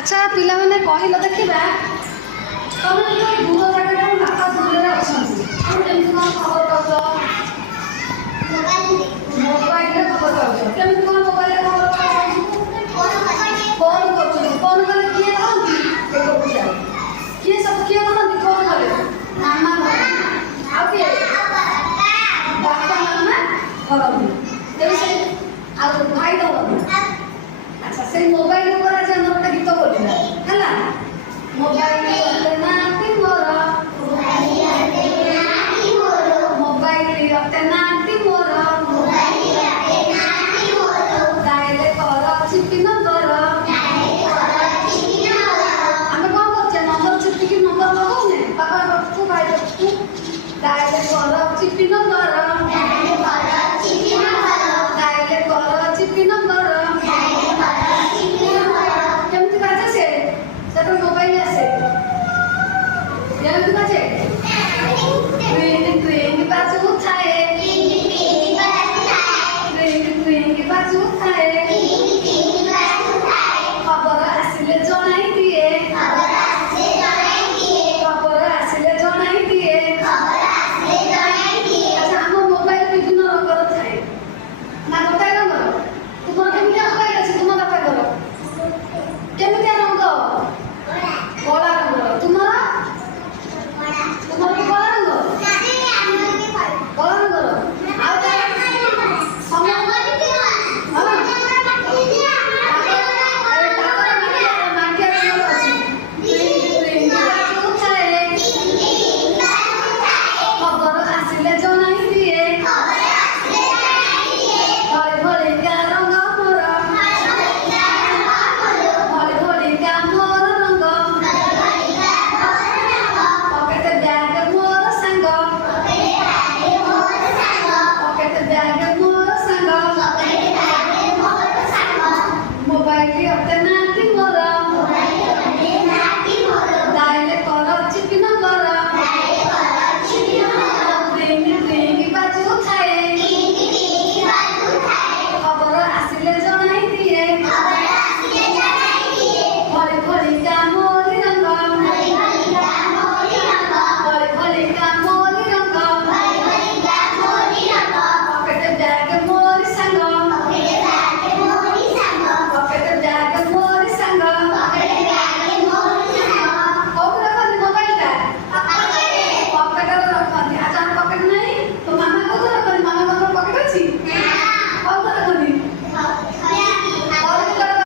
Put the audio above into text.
আচ্ছা ପିଲାମାନେ କହିଲ ଦେଖିବା ତମେ ଟିକେ ଦୂର ଜାଗାରେ ବାପା ଦୂରରେ ଅଛନ୍ତି ଆଉ କେମିତି କ'ଣ ଖବର ପାଉଛ? ମୋବାଇଲରେ ଖବର ପାଉଛ। କେମିତି କ'ଣ ମୋବାଇଲରେ ଖବର ପାଉଛ? ଫୋନ୍ କରୁଛନ୍ତି। ଫୋନ୍ କଲେ କିଏ ଧରନ୍ତି? କିଏ ସବୁ କିଏ ଧରନ୍ତି ଫୋନ୍ କଲେ? ମାମା ଧରନ୍ତି। ଆଉ କିଏ? ବାପା ମାମା ଧରନ୍ତି। ତେଣୁ ସେ ଆଉ ଭାଇ ଧରନ୍ତି। ଆଚ୍ଛା ସେଇ ମୋବାଇଲ ଉପରେ ଆଜି ଆମର ଗୋଟେ ଗୀତ ବୋଲିବା ହେଲା। ମୋବାଇଲ